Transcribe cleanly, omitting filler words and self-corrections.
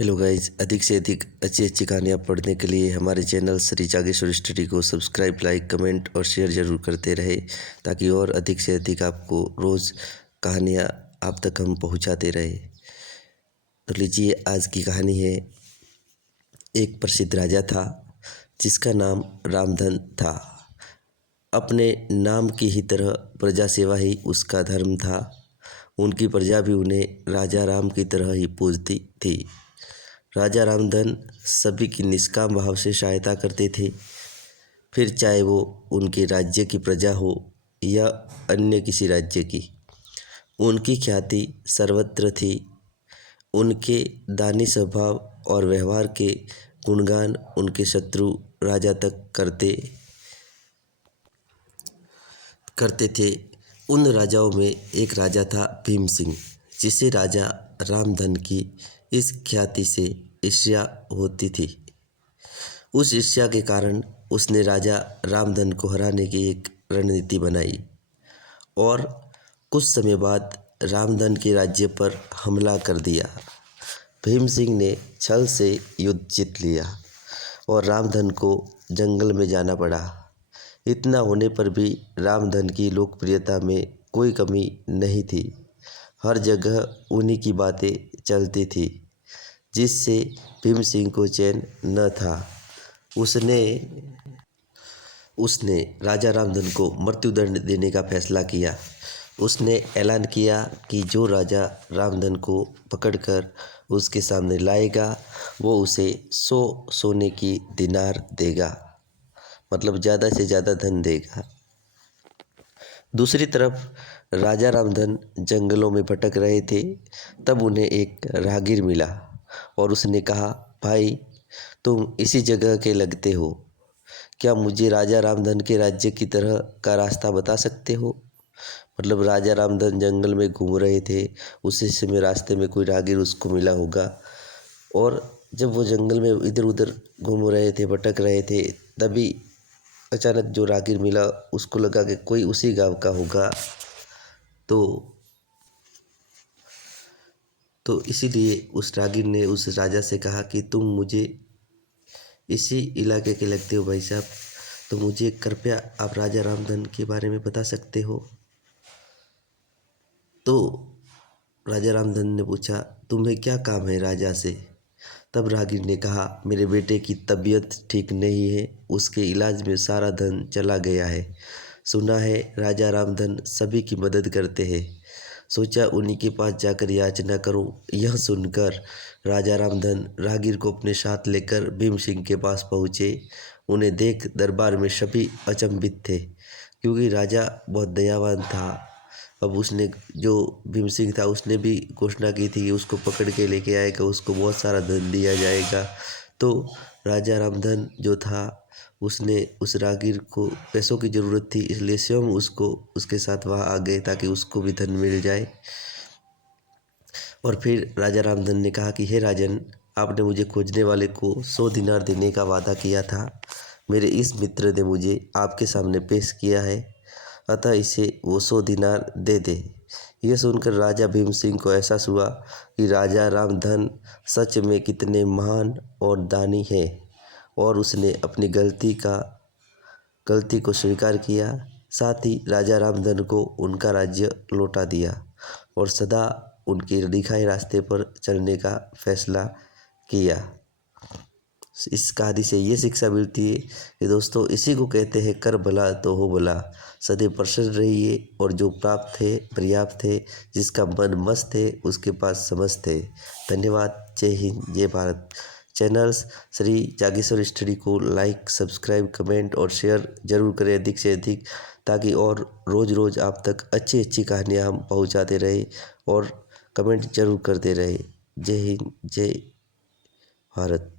Hello guys, अधिक से अधिक अच्छी अच्छी कहानियाँ पढ़ने के लिए हमारे चैनल श्री जागेश्वर स्टडी को सब्सक्राइब, लाइक, कमेंट और शेयर ज़रूर करते रहे ताकि और अधिक से अधिक आपको रोज़ कहानियाँ आप तक हम पहुंचाते रहे। तो लीजिए, आज की कहानी है। एक प्रसिद्ध राजा था जिसका नाम रामधन था। अपने नाम की ही तरह प्रजा सेवा ही उसका धर्म था। उनकी प्रजा भी उन्हें राजा राम की तरह ही पूजती थी। राजा रामधन सभी की निष्काम भाव से सहायता करते थे, फिर चाहे वो उनके राज्य की प्रजा हो या अन्य किसी राज्य की। उनकी ख्याति सर्वत्र थी। उनके दानी स्वभाव और व्यवहार के गुणगान उनके शत्रु राजा तक करते थे। उन राजाओं में एक राजा था भीम सिंह, जिसे राजा रामधन की इस ख्याति से ईर्ष्या होती थी। उस ईर्ष्या के कारण उसने राजा रामधन को हराने की एक रणनीति बनाई और कुछ समय बाद रामधन के राज्य पर हमला कर दिया। भीम सिंह ने छल से युद्ध जीत लिया और रामधन को जंगल में जाना पड़ा। इतना होने पर भी रामधन की लोकप्रियता में कोई कमी नहीं थी। हर जगह उन्हीं की बातें चलती थी, जिससे भीम सिंह को चैन न था। उसने राजा रामधन को मृत्युदंड देने का फैसला किया। उसने ऐलान किया कि जो राजा रामधन को पकड़कर उसके सामने लाएगा, वो उसे 100 सोने की दिनार देगा, मतलब ज़्यादा से ज़्यादा धन देगा। दूसरी तरफ राजा रामधन जंगलों में भटक रहे थे। तब उन्हें एक राहगीर मिला और उसने कहा, भाई, तुम इसी जगह के लगते हो, क्या मुझे राजा रामधन के राज्य की तरह का रास्ता बता सकते हो? मतलब राजा रामधन जंगल में घूम रहे थे, उसी समय रास्ते में कोई राहगीर उसको मिला होगा और जब वो जंगल में इधर उधर घूम रहे थे, भटक रहे थे, तभी अचानक जो राहगीर मिला उसको लगा कि कोई उसी गांव का होगा। तो इसीलिए उस राहगीर ने उस राजा से कहा कि तुम मुझे इसी इलाके के लगते हो भाई साहब, तो मुझे कृपया आप राजा रामधन के बारे में बता सकते हो? तो राजा रामधन ने पूछा, तुम्हें क्या काम है राजा से? तब राहगीर ने कहा, मेरे बेटे की तबीयत ठीक नहीं है, उसके इलाज में सारा धन चला गया है। सुना है राजा रामधन सभी की मदद करते हैं, सोचा उन्हीं के पास जाकर याचना करूं। यह सुनकर राजा रामधन राहगीर को अपने साथ लेकर भीम सिंह के पास पहुँचे। उन्हें देख दरबार में सभी अचंभित थे, क्योंकि राजा बहुत दयावान था। अब उसने जो भीम सिंह था उसने भी घोषणा की थी कि उसको पकड़ के लेके आएगा, उसको बहुत सारा धन दिया जाएगा। तो राजा रामधन जो था उसने उस राहगीर को पैसों की ज़रूरत थी, इसलिए स्वयं उसको उसके साथ वहाँ आ गए ताकि उसको भी धन मिल जाए। और फिर राजा रामधन ने कहा कि हे राजन, आपने मुझे खोजने वाले को 100 दिनार देने का वादा किया था। मेरे इस मित्र ने मुझे आपके सामने पेश किया है, अतः इसे वो 100 दिनार दे दे। यह सुनकर राजा भीम सिंह को एहसास हुआ कि राजा रामधन सच में कितने महान और दानी हैं, और उसने अपनी गलती को स्वीकार किया। साथ ही राजा रामधन को उनका राज्य लौटा दिया और सदा उनके दिखाए रास्ते पर चलने का फैसला किया। इस कहानी से ये शिक्षा मिलती है कि दोस्तों, इसी को कहते हैं कर भला तो हो भला। सदैव प्रसन्न रहिए और जो प्राप्त है पर्याप्त है, जिसका मन मस्त है उसके पास समस्त है। धन्यवाद। जय हिंद, जय भारत। चैनल्स श्री जागेश्वर स्टडी को लाइक, सब्सक्राइब, कमेंट और शेयर जरूर करें अधिक से अधिक, ताकि और रोज़ रोज़ आप तक अच्छी अच्छी कहानियाँ हम पहुँचाते रहे और कमेंट जरूर करते रहे। जय हिंद, जय भारत।